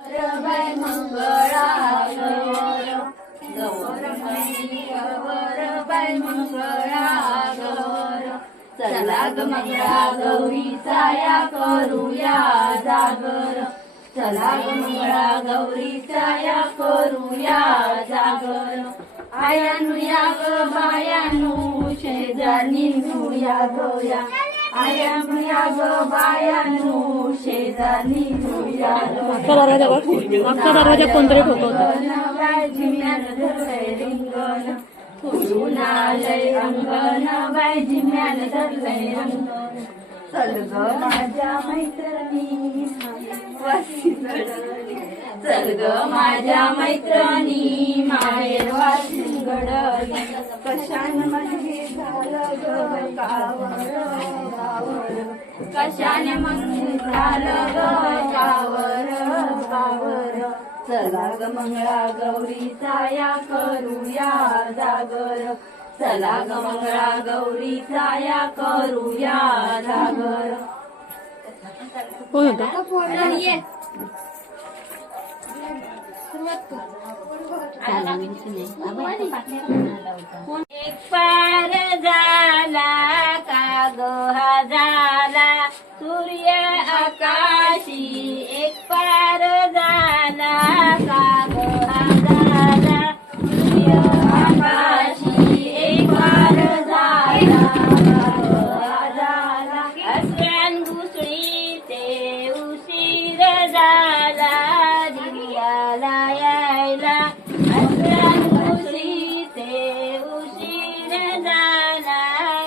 बाई मंगळा गौर गौर गौर बाई मंगळा गौर चला ग मंगळा गौरीचा या करूया जागर चला ग मंगळा गौरीचा या करूया जागर आयानु या ग बायानु शेजारी नुया गोया आयानु या ग बायानु शेजारी नुया अख्खा दरवाजा कोणतरी ठोकवतं. फुलून आलंय अंगण बाय जिम्यान धरलंय अंगण चल ग माझ्या मैत्रिणी वासी घडली चल ग माझ्या मैत्रिणी माहेर वासी घडली कशान म्हणजे झालं ग कावर कावर कशाने म्हणजे झालं ग कावर कावर चला ग मंगळा गौरीचा या करूया जागर चला ग मंगळा गौरीचा या करूया जागर. कोण होता? एक पार झाला का गोहा झाला सूर्य आकाशी एक पार झाला का गोहा झाला सूर्य आकाशी एक पार झाला का गोहा झाला अस्रान घुसळी ते उशीर झाला दिव्याला यायला अस्रान घुसळी ते उशीर झाला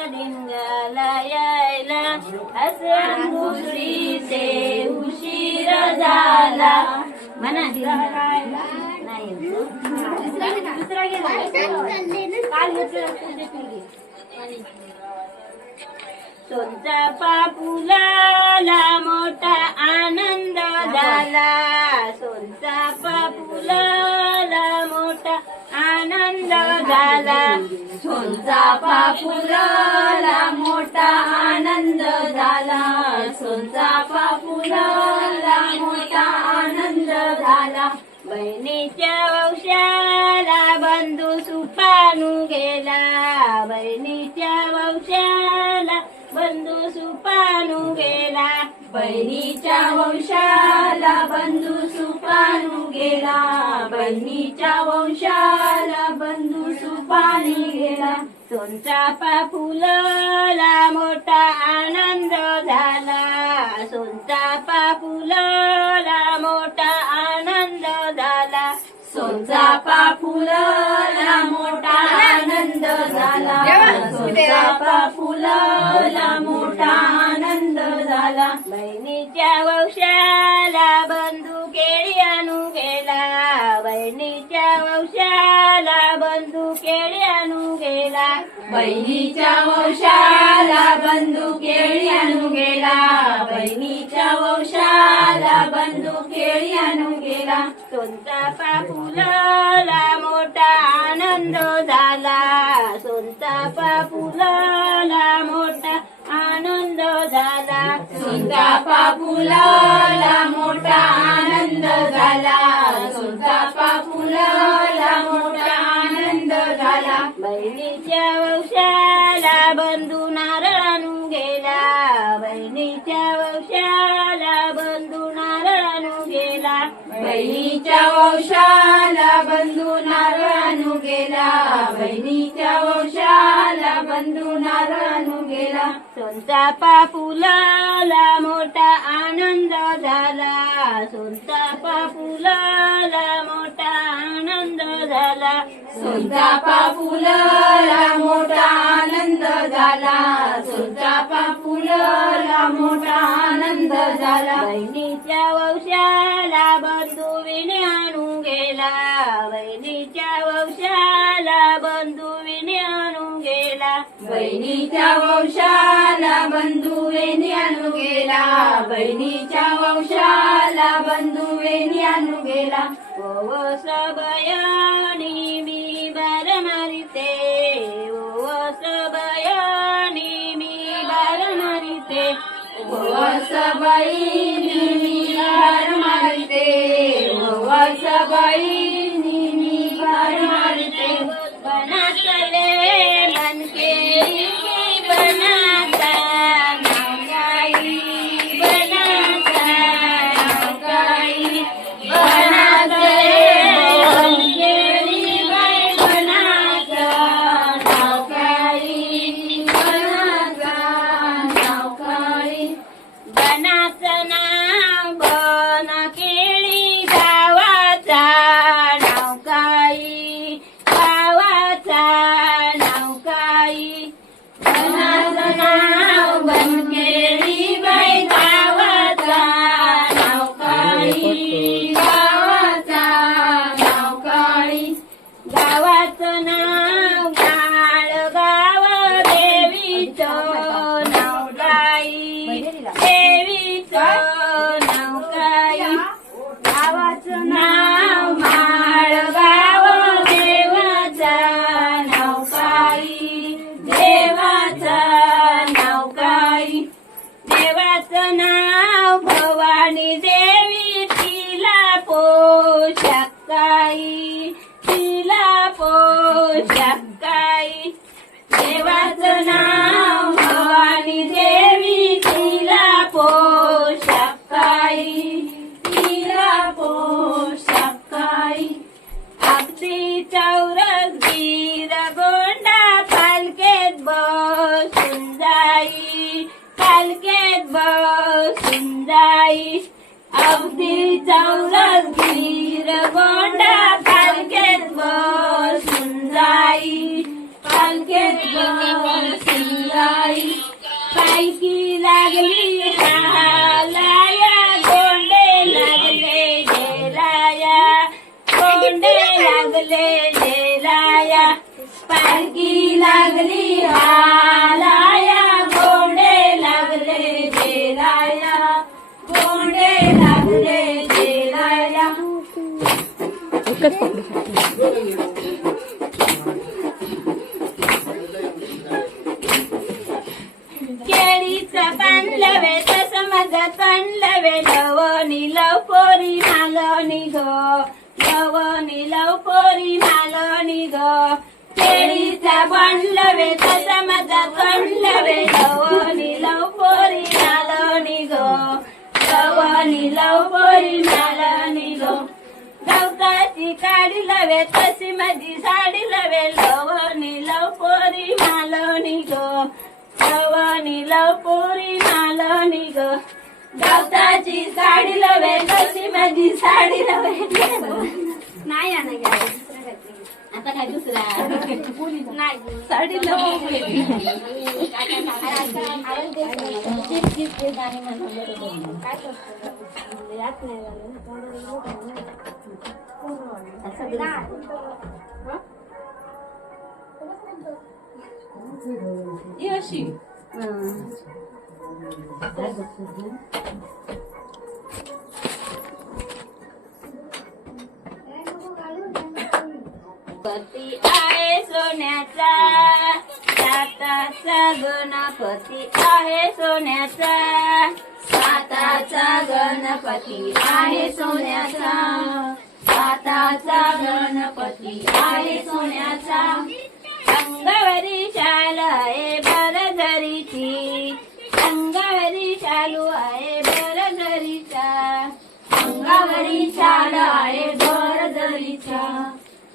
डिंगाला यायला अस्रान घुसळी ते उशीर झाला म्हणा नाही दुसरा गेला काल सोनचा पापुलाला मोठा आनंद झाला सोनचा पापुलाला मोठा आनंद झाला सोनचा पापुलाला मोठा आनंद झाला सोनचा पापुलाला मोठा आनंद झाला बहिणीच्या वंशाला बंधू सुपानू गेला बहिणीच्या वंशाला बंधू सुपानू गेला बहिणीच्या वंशाला बंधू सुपानू गेला बहिणीच्या वंशाला बंधू सुपानी गेला सोनचाफा फुलला मोठा आनंद झाला सोनचाफा फुलला मोठा आनंद झाला सोनचाफा फुलला मोठा आनंद झाला सोनचाफा फुलला मोठा आनंद झाला बहिणीच्या वंशाला बंधू केळी आणू गेला बहिणीच्या वंशाला बंधू केळी आणू गेला बहिणीच्या वंशाला बंधू केळी आणू गेला बहिणीच्या वंशाला बंधू केळी आणू गेला सोनचाफा फुलला मोठा आनंद झाला सोनचाफा फुलला मोठा आनंद झाला सोनचाफा फुलला मोठा आनंद झाला सोनचाफा फुलला मोठा आनंद झाला बहिणीच्या वंशाला बंधू नारळ आणू गेला बहिणीच्या वंशाला बंधू नारळ आणू गेला बहिणीच्या वंशाला बंधू नारळ आणू गेला बहिणीच्या वंशाला बंधू नारळ आणू गेला सोनचाफा फुलला मोठा आनंद झाला सोनचाफा फुलला मोठा आनंद झाला सोनचाफा फुलला मोठा आनंद झाला सोनचाफा फुलला मोठा आनंद झाला बहिणीच्या वंशाला बंधू विणे आणू गेला बहिणीच्या वंशाला बंधू विणे आणू गेला बहिणीच्या वंशाला बंधू वेणी आणू गेला बहिणीच्या वंशाला बंधू वेणी आणू गेला ओवस बयाणी मी बार मारिते ओवस बयाणी मी बार मारिते ओवस बयाणी मी बार मारिते गावाचं नाव बन केळी गावाचा नाव काही गावाचा नाव काही बनाचं नाव बनकेळी बाई गावाचा नाव काही गावाचा नाव काही गावाचं नाव गाळगाव देवीचं नाव काही देवीचं नाव काही गावाचं नाव माळगाव देवाचं नाव काही देवाचं नाव काही देवाचं नाव भवानी देवी तिला पोषक काही तिला पोषक काही देवाचं नाव भवानी देवी तिला पोषक काही तिला पोषक काही अगदी चौरस गिर गोंडा पालखेत बसून जाई पालखेत बसून जाई अगदी चौरस गिर गोंडा पालखेत बसून जाई पालखेत बसून जाई पालखी लागली हालाया गोंडे लागले जेलाया गोंडे लागले जेलाया पालखी लागली हालाया गोंडे लागले जेलाया गोंडे लागले जेलाया एकच पकडू शकतो. केळीचं पान लवे तसं माझं तण लवे लवणी लव पोरी मालवणी ग लवणी लव पोरी मालवणी ग केळीचा पान लवे तसं माझं तण लवे लवणी लव पोरी मालवणी ग लवणी लव पोरी मालवणी ग गवताची काडी लवे तशी माझी साडी लवे लवणी लव पोरी मालवणी ग लवणी लव पोरी मालवणी ग गवताची साडी लवे तशी माझी साडी लवे नाही आता काय दुसरा नाही साडी लवे गाणी म्हणून काय करतो यात नाही अशी गणपती आहे सोन्याचा साताचा गणपती आहे सोन्याचा साताचा गणपती आहे सोन्याचा साताचा गणपती आहे सोन्याचा अंगावरी शाल आहे बरदरीची अंगावरी शालू आहे बरदरीचा अंगावरी शाल आहे बरदरीचा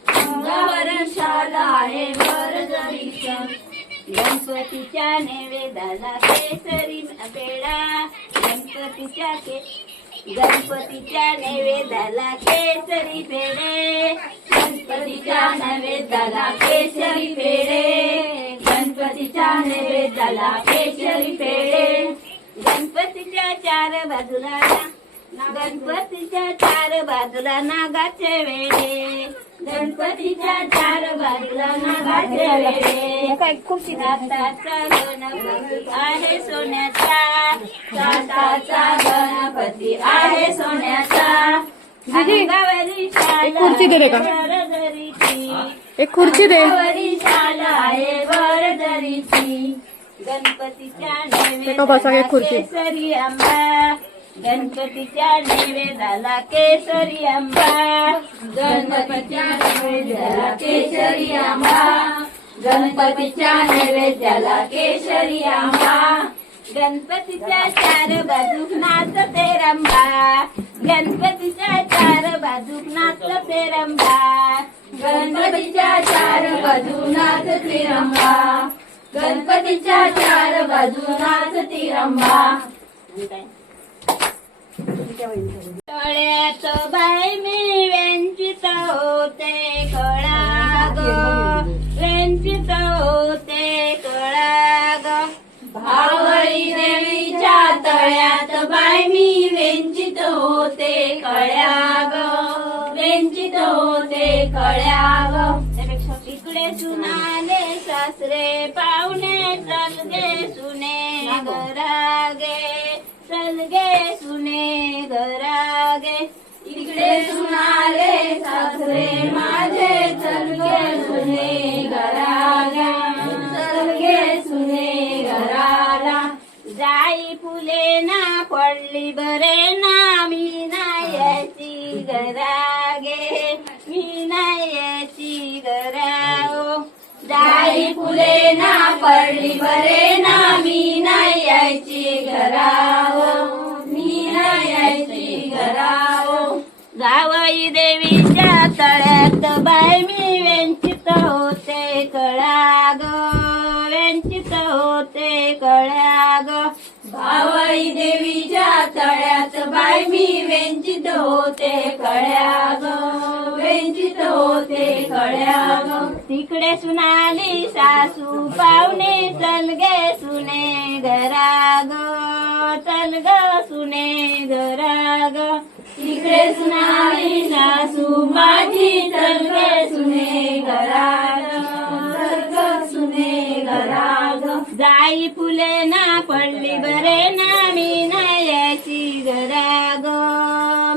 अंगावर शाल आहे बरदरीचा गणपतीच्या नैवेद्याला केसरी पेढा गणपतीच्या नैवेद्याला केसरी पेढे गणपतीच्या नैवेद्याला केसरी पेढे गणपतीच्या नैवेद्याला केसरी पेढे गणपतीच्या चार बाजूला गणपतीच्या चार बाजूला नागाचे वेडे गणपतीच्या चार बाजूला नागाचे वेडे काय खूप साताचा गणपती आहे सोन्याचा साताचा गणपती आहे सोन्याचा अंगावरी शाल खुर्ची दे रे का? बरदरीची एक खुर्ची दे. अंगावरी शाल आहे बरदरीची गणपतीच्या नैवेद्याला केसरी आंबा गणपतीच्या नैवेद्याला केसरी आंबा गणपतीच्या नैवेद्याला केसरी आंबा गणपतीच्या नैवेद्याला केसरी आंबा गणपतीच्या चार बाजूक नाचते रंबा गणपतीच्या चार बाजूक नाचते रंबा गणपतीच्या चार बाजू नाचते रंबा गणपतीच्या चार बाजू नाचते रंबा तळ्यात बाय मी वंचित होते कळा ग, वंचित होते कळा ग. भावळी देवीच्या तळ्यात बाय मी वंचित होते कळ्या ग, वंचित होते कळ्या ग. त्यापेक्षा इकडे सुनाले सासरे पाहुणे चलगे सुने घरागे, चलगे सुने घरागे. इकडे सुनाले सासरे माझे चलगे सुने घरागे, चलगे सुने घराला. जाई फुले ना पडली बरे ना मी नाही याची घरागे, मी नाही याची घराओ. जाई फुले ना पडली बरे ना मी नाही यायची घराओ, मी नाही यायची घराओ. जावई देवीच्या तळ्यात बाय मी वंचित होते कळा ग, वंचित होते कळ्या ग. भावई देवीच्या तळ्यात बाय मी वंचित होते कळ्या ग, वंचित होते कळ्या ग. तिकडे सुनाली सासू पाहुणे चलगे सुने घरा ग, चलग सुने घरा ग. तिकडे सुनाली सासू माझी चलगे सुने घरा ग, चलग सुने घरा ग. जाई फुले ना पडली बरे ना मी नाही याची घरा ग,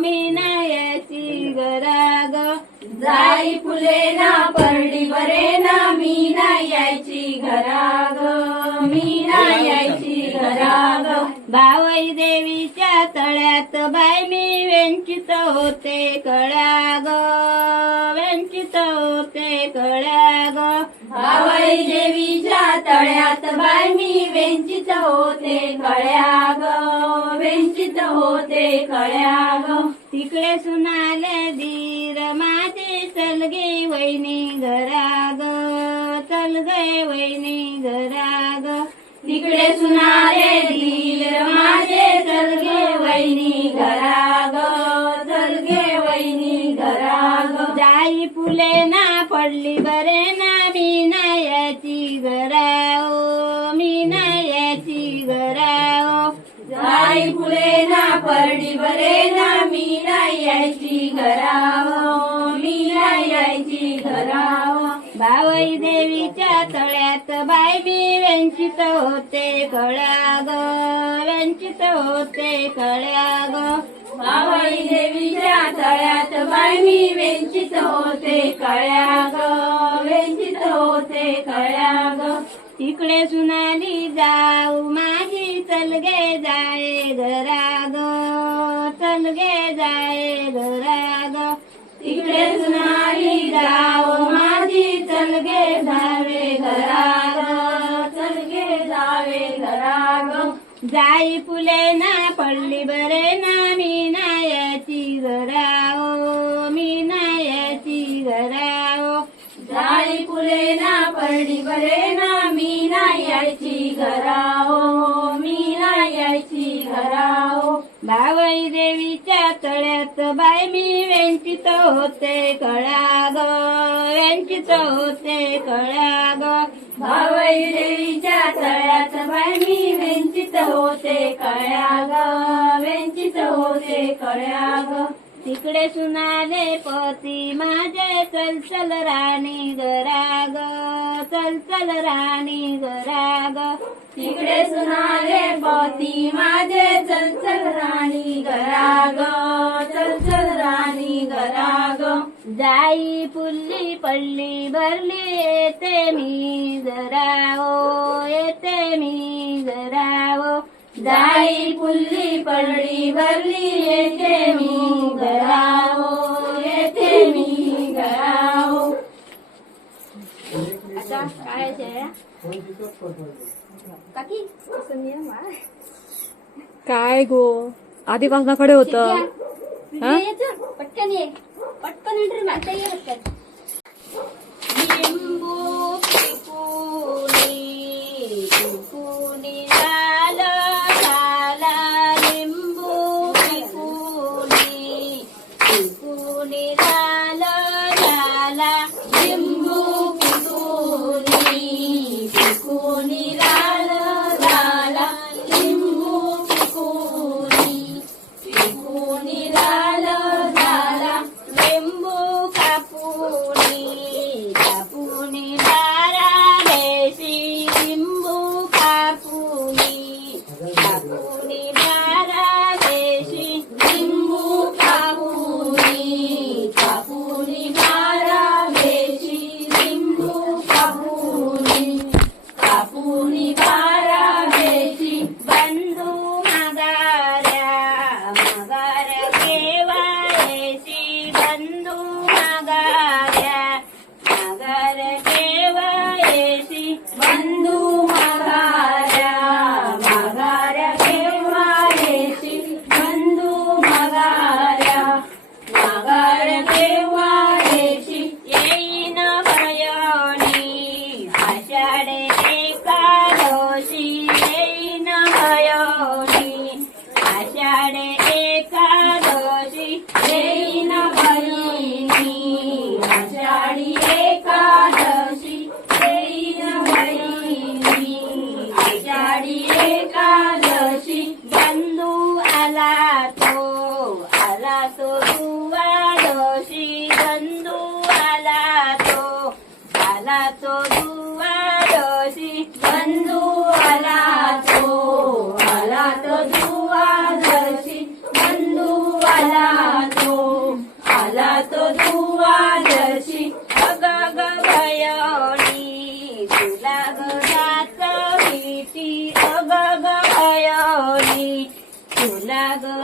मी नाही याची घरा ग. जाई फुले ना पडली बरे ना मी नाही यायची घरा ग, मी नाही यायची घरा ग. भावई देवीच्या तळ्यात बाय मी वंचित होते कळा ग, वंचित होते कळा ग. भावई देवीच्या तळ्यात बाय मी वंचित होते कळ्या ग, वंचित होते कळ्या ग. तिकडे सुनाले दीर माझे चलगे वहिनी घरा ग, चलगे वहिनी घरा ग. तिकडे सुनाले दीर माझे चलगे वहिनी घरा ग, चलगे वहिनी घरा ग. जाई फुले ना पडली बरे ना मी नाही याची घराओ, मी नाही याची घराओ. जाई फुले ना पडली बरे ना मी नाही यायची घराओ, मी नाही यायची घराओ. भावई देवीच्या तळ्यात बाय मी वंचित होते कळ्या ग, वंचित होते कळ्या ग. भावई देवीच्या तळ्यात बाय मी वंचित होते कळ्या ग, वंचित होते कळ्या ग. तिकडे सुनाली जाऊ माझी चलगे जाये घरा ग, चलगे जाये घरा ग. तिकडे सुनाली जाऊ माझी चलगे जावे घरा ग, चलगे जावे घरा ग. जाई फुले ना पडली बरे ना मी नाही याची घराओ, मी नाही याची घराओ. जाई फुले ना पडली बरे ना मी नाही यायची घराओ, मी नाही यायची घराओ. भावई देवीच्या तळ्यात बाय मी वंचित होते कळा ग, वंचित होते कळा ग. भावई देवीच्या तळ्यात बाय मी वंचित होते कळ्या ग, वंचित होते कळ्या ग. तिकडे सुनाले पती माझे चल चल राणी घरा ग, चल चल राणी घरा ग. तिकडे सुनाले पती माझे चल चल राणी घरा ग, चल चल राणी घरा ग. जाई फुल्ली पडली भरली येते मी घराओ, येते मी घराओ. जाई फुल्ली पडली भरली येते मी घराओ, येते मी घराओ. आता काय काकी काय गो आधीपासून होत पटकन ये, पटकन एंट्री मारता ये पटकन. लिंबू पिकुनी पिकुनी लाल लाल लिंबू पिकुनी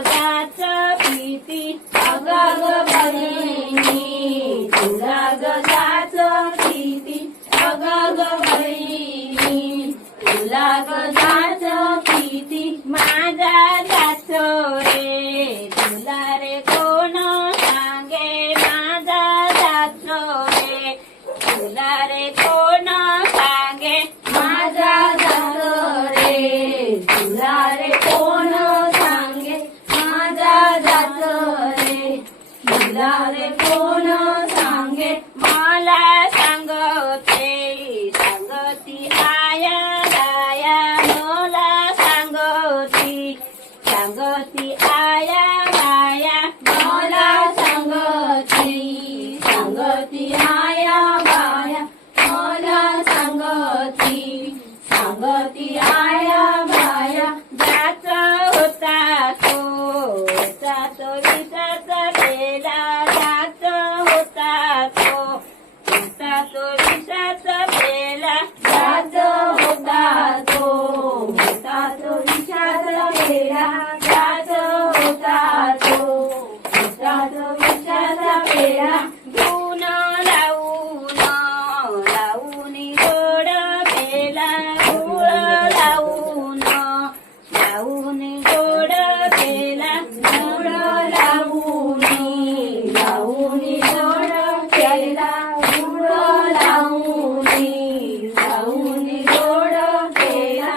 जाच किती अग बहिणी तुला ग जाच किती अग बहिणी तुला ग जाच किती माझा जाच रे तुला रे कोण सांगे माझा जाच रे तुला रे कोण सांगे माझा जाच रे तुला रे कोण सांगे माझा जाच रे तुला रे कोण सांगे मला सांगते सांगती आया गाया मला सांगती सांगती आया गाया मला सांगती सांगती आया गाया मला सांगती सांगती आया गाया जाच होता तो विषाचा पेला जाच होता तो विषाचा पेला जाच होता तो विषाचा पेला जाच होता तो विषाचा पेला गुण लावून गोड पेला गुळ लावून गोड पेला गुळ लावून गोड पेला गुळ लावून गोड पेला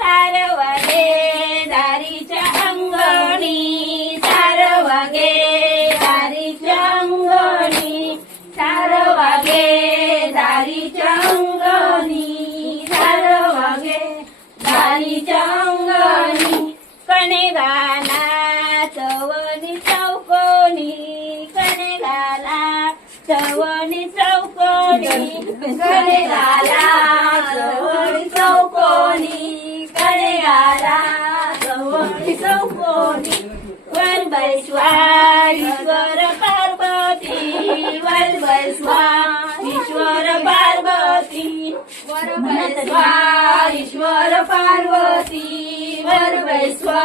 सारवागे दारीच्या अंगणी सारवागे दारीच्या अंगणी सारवागे दारीच्या अंगणी सारवागे दारीच्या अंगणी कणे घाला चवणी चौकोनी कणे घाला चवणी चौकोनी कणे घाला चवणी चौकोनी कणे घाला चवणी चौकोनी वर बैसवा ईश्वर पार्वती वर बैसवा ईश्वर पार्वती वर बैसवा ईश्वर पार्वती वर बैसवा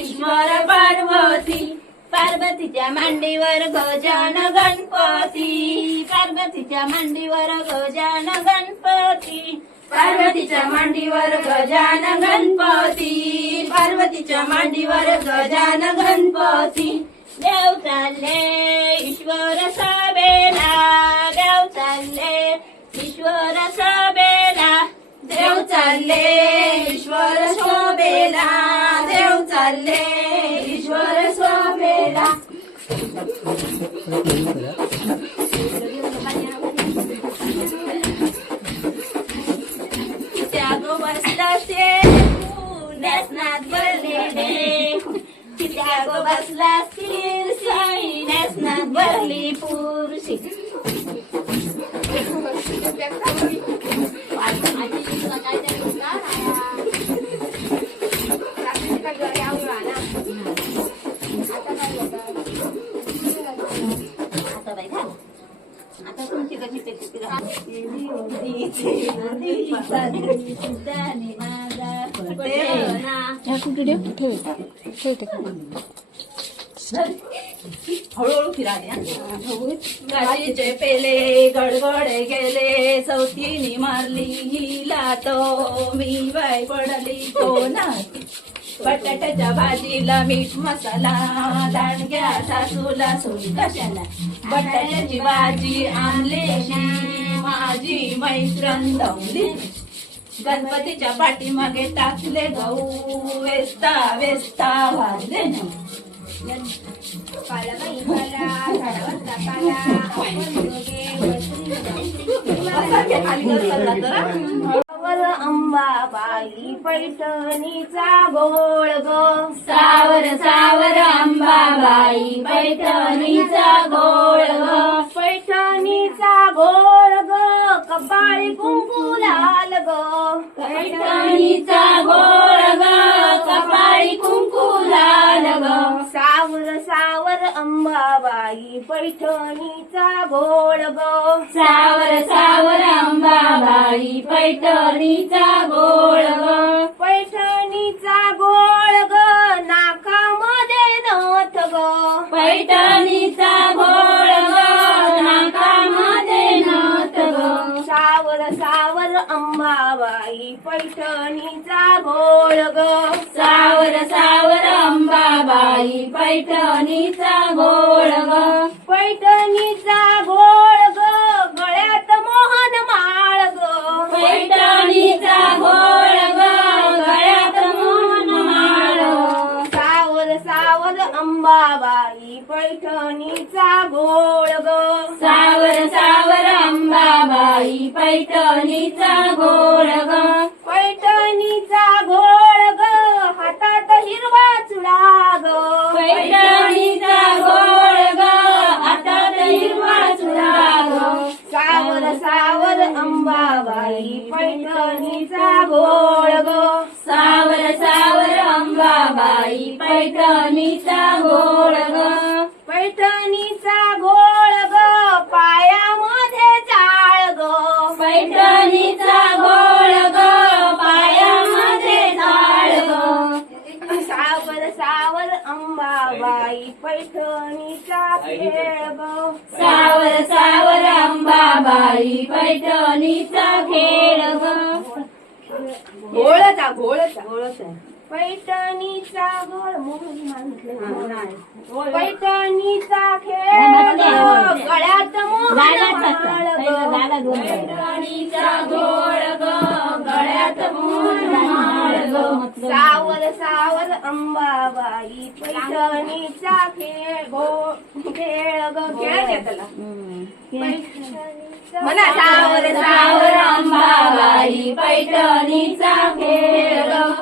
ईश्वर पार्वती पार्वतीच्या मांडीवर गजान गणपती पार्वतीच्या मांडीवर गजान गणपती पार्वतीच्या मांडीवर गजान गणपती पार्वतीच्या मांडीवर गजान गणपती देव चालले ईश्वर सभेला देव चालले ईश्वर सभेला देव चालले ईश्वर शोभेला देव चालले ईश्वर शोभेला त्यागो बसला नेसनात भरली त्यागो बसला साई नेसनात भरली पुरुषी आता तुमची कशी हळूहळू फिराले पेले गडगडे गेले चौथीनी मारली हिला तो मी बाय पडली तो ना बटाट्याच्या भाजीला मीठ मसाला दांडग्या सासूला सोडी कशाला बटाट्याची भाजी आणलेली माझी मैत्रण दमली गणपतीच्या पाठीमागे टाकले गहू वेस्ता वेस्ता वाजले अंबाबाई पैठणीचा गोळ ग सावर सावर अंबाबाई पैठणीचा गोळ ग पैठणीचा गोळ ग कपाळी कुंकू लाल ग पैठणीचा गोळ ग कपाळी कुंकू लाल ग सावर सावर अंबाबाई पैठणीचा गोळ ग सावर सावर अंबाबाई पैठणीचा गोळ ग पैठणीचा गोळ ग नाकामध्ये नथ ग पैठणीचा गोळ ग नाकामध्ये नथ ग सावर सावर अंबाबाई पैठणीचा गोळ ग सावर सावर अंबाबाई पैठणीचा गोळ ग पैठणीचा गोळ ग गळ्यात मोहन माळ ग पैठणीचा गोळ ग गळ्यात मोहन माळ सावर सावर अंबाबाई पैठणीचा गोळ ग सावर सावर अंबाबाई पैठणीचा गोळ ग पैठणीचा गोळ ग हातात हिरवा चुडा ग पैठणीचा गोळ ग हातात हिरवा चुडा ग सावर सावर अंबाबाई पैठणीचा गोळ ग सावर सावर अंबाबाई पैठणीचा गोळ ग पैठणीचा गोळ ग पायामध्ये जाळ ग पैठणीचा गोळ ग पायामध्ये जाळ ग सावर सावर अंबाबाई पैठणीचा खेळ ग सावर सावर अंबाबाई पैठणीचा खेळ ग घोळचा घोळचा घोळचा पैठणीचा गोळ मोहन मानले पैठणीचा खेळ ग गळ्यात मोहन माळ ग पैठणीचा गोळ ग गळ्यात मोहन माळ ग सावर सावर अंबाबाई पैठणीचा खेळ ग खेळ घेतला म्हणा सावर सावर अंबाबाई पैठणीचा खेळ ग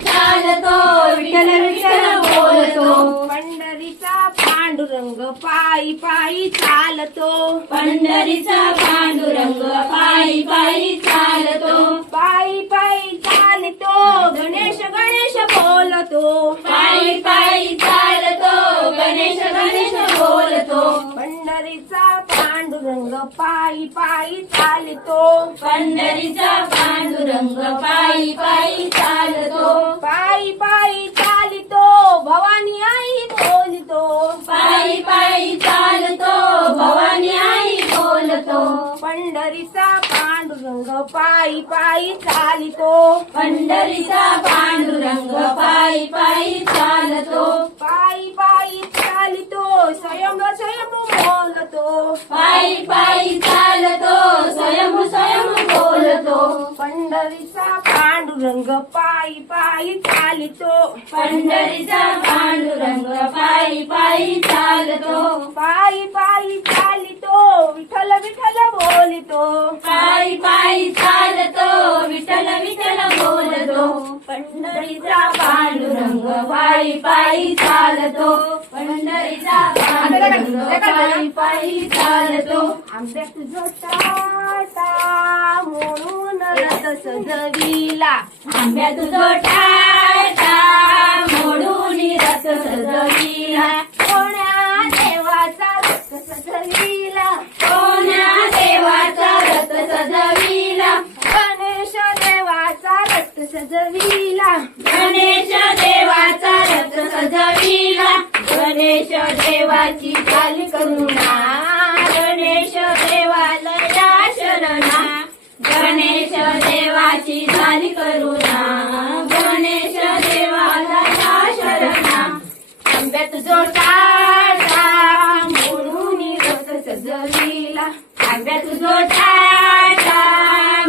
चालतो विठ्ठल विठ्ठल बोलतो पंढरीचा पांडुरंग पायी पायी चालतो पंढरीचा पांडुरंग पायी पायी चालतो पायी पायी चालतो गणेश गणेश बोलतो पायी पायी चालतो गणेश गणेश बोलतो पंढरीचा पांडुरंग पायी पायी चालतो पंढरीचा पांडुरंग पायी पायी चालतो पायी पायी चालतो भवानी आई बोलतो पायी पायी चालतो भवानी आई बोलतो पंढरीचा पांडुरंग पायी पायी चालतो पंढरीचा पांडुरंग पायी पायी चालतो पायी पायी चालतो स्वयं स्वयं बोलतो पायी पायी चालतो स्वयं स्वयं बोलतो पंढरीचा पांडुरंग पायी पायी चालतो पंढरीचा पांडुरंग पायी पायी चालतो पायी पायी चालतो विठ्ठल विठ्ठल बोलतो पायी पायी चालतो विठ्ठल विठ्ठल बोलतो पंढरीचा पांडुरंग पायी पायी चालतो पंढरीचा पांडुरंग पायी पायी चालतो आंब्या तुझं टाटा म्हणून रथ सजविला आंब्या तुझं टाटा म्हणून रथ सजविला कोण्या देवाचा रथ सजविला कोण्या देवाचा रथ सजविला गणेश देवाचा रथ सजविला गणेश देवाचा रथ सजविला गणेश देवाची चाल करुणा गणेश देवाला या शरणा गणेश देवाची चाल करुणा गणेश देवाला या शरणा आंब्यात जो टाटा म्हणून रथ सजविला आंब्यात जो टाटा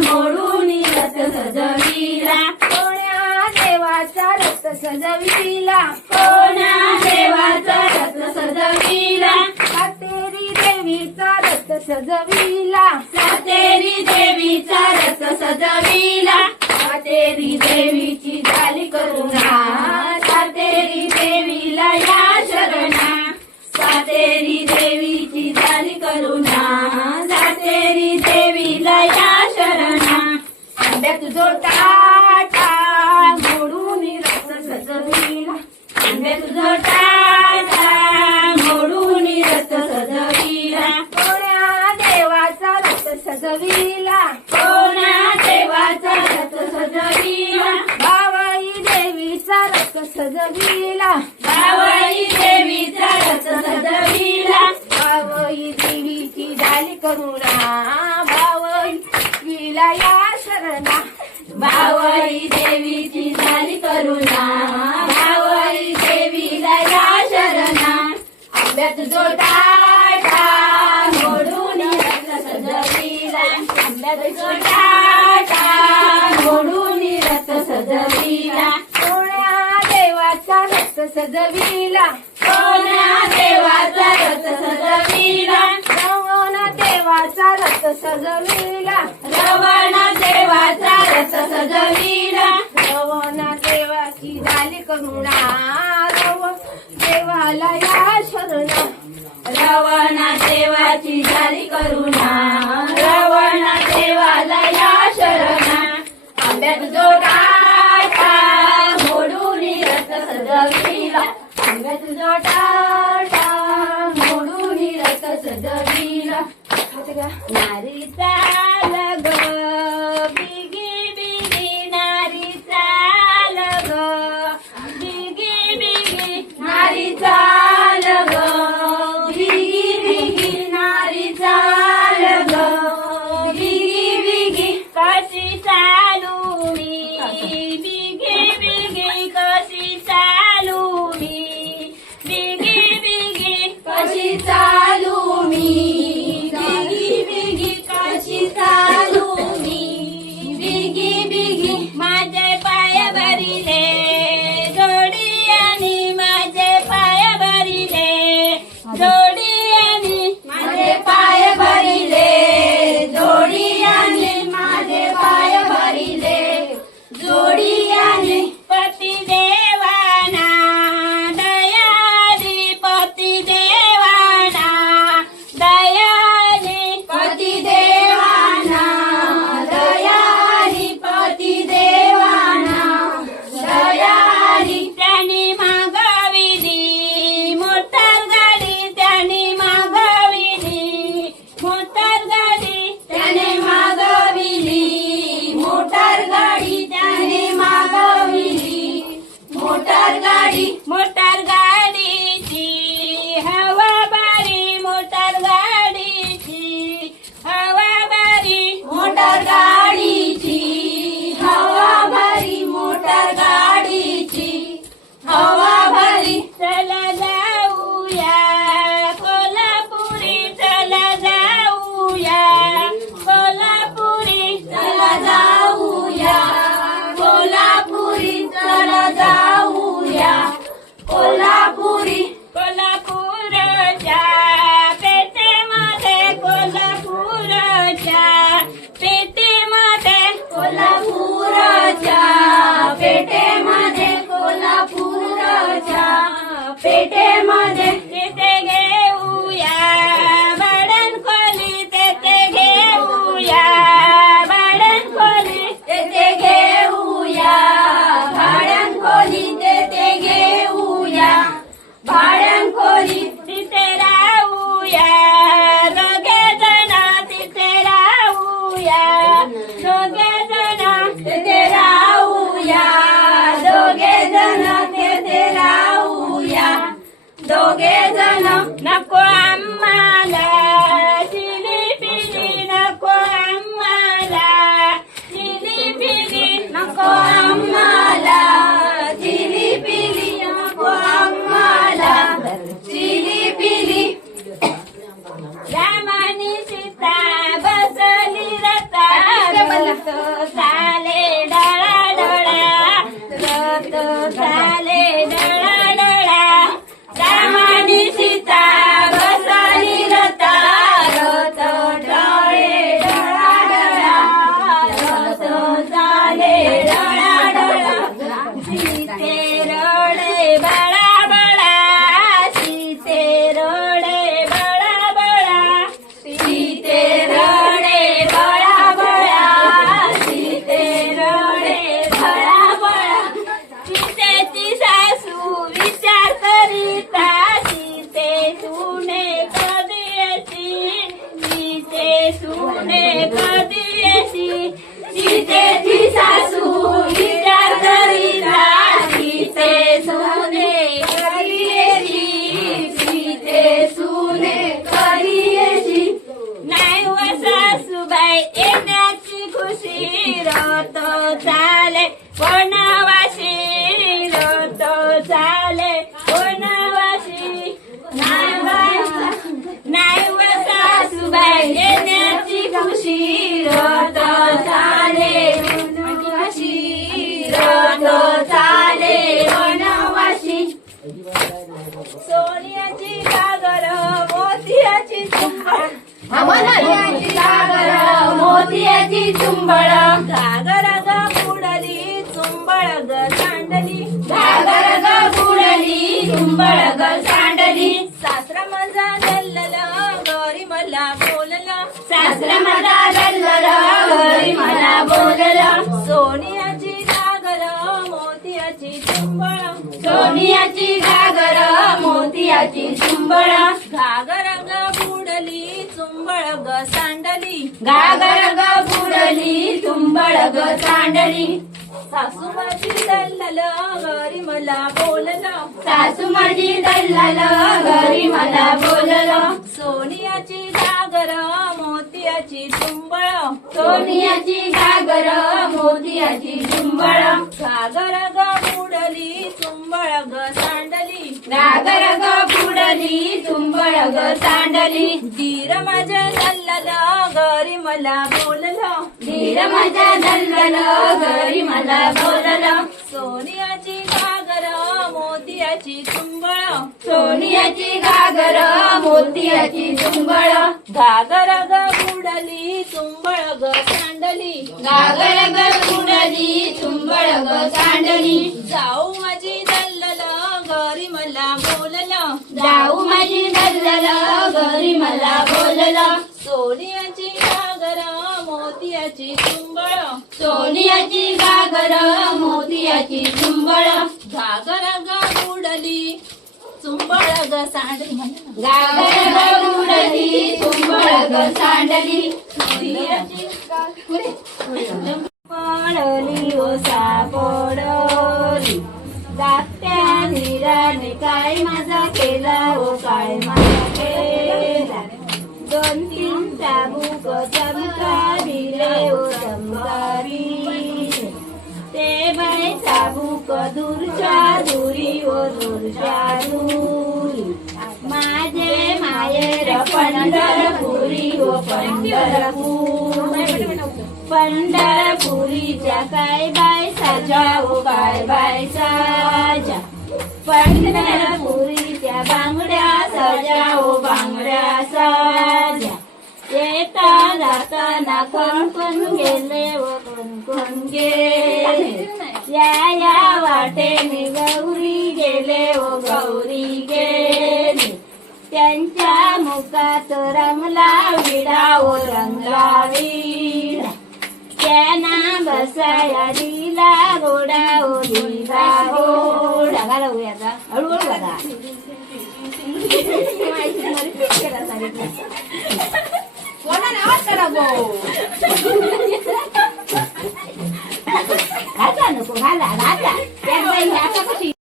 म्हणून रथ सजविला कोण्या देवाचा रथ सजविला कोण्या देवाचा रथ सजविला सातेरी देवीचा रथ सजविला सातेरी देवीचा रथ सजविला सातेरी देवीची झाली करुणा सातेरी देवीला या शरण करुणा जातेरी देवीला या शरणा आंब्यात जोटाटा मोडून रथ सजविला आंब्यात जोटाटा मोडून रथ सजविला कोण्या देवाचा रथ सजविला कोण्या देवाचा रथ सजविला बावाई देवीचा रथ सजविला बावाई देवीचा रथ सजविला बावाई देवीची झाली करुणा बावाई देवीला या शरणा बावाई देवीची झाली करुणा बावाई देवीला या शरणा आंब्यात जोटाटा मोडून रथ सजविला आंब्यात जोटाटा मोडून रथ सजविला कोण्या देवाचा रथ सजविला कोण्या देवाचा रथ सजविला रवण देवाचा रथ सजविला रवण देवाचा रथ सजविला रवण देवाची झाली करुणा रवण देवाला या शरणा रवण देवाची झाली करुणा रवण देवाला या शरणा आंब्यात जोटाटा मोडून रथ सजविला आंब्यात जोटाटा मोडून रथ सजविला नारी चाल ग बिगी बिगी नारी चाल ग बिगी बिगी नारी चाल ग बिगी बिगी नारी चाल ग बिगी बिगी कशी चालू मी बिगी बिगी कशी चालू मी बिगी बिगी कशी चालू मी बिगी बिगी कशी चालू मी बिगी बिगी माझे पाय भरिले जोडी आणि माझे पाय भरिले जोडी आणि माझे पाय भरिले जोडी आणि माझे पाय भरिले जोडी आणि पती देवाना दयाली पती देवाना दयाली पती देवाना दयाली पती देवाना दयाली त्यांनी मागविली मोटर गाडी त्यांनी मागविली मोटर गाडी त्याने मागविली मोटर गाडी त्याने मागविली मोटर गाडीची हवा बारी मोटर गाडीची हवा बारी मोटर गाडीची हवा बारी मोटर गाडीची हवा भरी चला जाऊया कोल्हापुरी चला जाऊया कोल्हापुरी चला जाऊया कोल्हापुरी चला जाऊया कोल्हापुरी कोल्हापूरच्या पेठेमध्ये कोल्हापूरच्या पेठेमध्ये कोल्हापूरच्या पेठेमध्ये कोल्हापूरच्या पेठेमध्ये तिथे घेऊया भाड्यान खोली तेथे घेऊया भाड्यान खोली तेथे घेऊया भाड्यान खोली तेथे घेऊया भाड्यान खोली तिथे राहूया दोघे जण तिथे राहूया सुने कधी येशी सीतेची सासू विचार करीला सीते सुने कधी येशी सीते सुने कधी येशी नाही व सासूबाई येण्याची खुशी रोत चाले वनवासी रोत चाले वनवासी नाही व सासूबाई येण्याची खुशी रोत चाले वनवासी रोत चाले वनवासी सोनियाची घागर मोतियाची चुंबळ सोनियाची घागर मोतियाची चुंबळ घागर ग बुडली चुंबळ ग सांडली घागर ग बुडली चुंबळ ग सांडली सासरा माझा दल्लल घरी मला बोलला सासरा माझा दल्लल घरी मला बोलला सोनियाची घागर मोतियाची चुंबळ सोनियाची घागर मोतियाची चुंबळ घागर ग बुडली चुंबळ ग सांडली घागर ग बुडली चुंबळ ग सांडली सासू माझी दल्लल घरी मला बोललं सासू माझी दल्लल घरी मला बोललं सोनियाची घागर मोतियाची चुंबळ सोनियाची घागर मोतियाची चुंबळ घागर ग बुडली चुंबळ ग सांडली घागर ग बुडली चुंबळ ग सांडली धीर माझ्या दल्लल घरी मला बोललं धीर माझ्या दल्लल घरी मला बोललं सोनियाची घागर मोतियाची चुंबळ सोनियाची घागर मोतियाची चुंबळ घागर ग बुडली चुंबळ ग सांडली घागर ग बुडली चुंबळ ग सांडली जाऊ माझी दल्लल घरी मला बोललं जाऊ माझी दल्लल घरी मला बोललं सोनियाची घागर मोतियाची चुंबळ सोनियाची घागर मोतियाची चुंबळ घागर ग बुडली चुंबळ ग सांडली घागर ग बुडली चुंबळ ग सांडली पडली ओ सापडली धाकट्या धीराने काय माझा केला ओ काय माझा केला 2-3 चाबूक चमका दिले ओ चमकारी ते बाई चाबूक दूरच्या दुरी ओ दूरच्या दुरी माझे मायेर पंढरपुरी ओ पंढरपुरी पंढरपुरीच्या काय बाय साजा ओ काय बाय साजा पंढरपुरीच्या बांगड्या साजा ओ बांगड्या साजा येता जाताना कोण गेले ओ कोण गेले या वाटेने गौरी गेले ओ गौरी गेले त्यांच्या मुखात रंगला विडा ओ रंगला विडा त्यांना बसाया दिला घोडा ओ दिला घोडा घालवूया आता हळूहळू बघा घाला नको घाला घाला त्या बाई आता कशी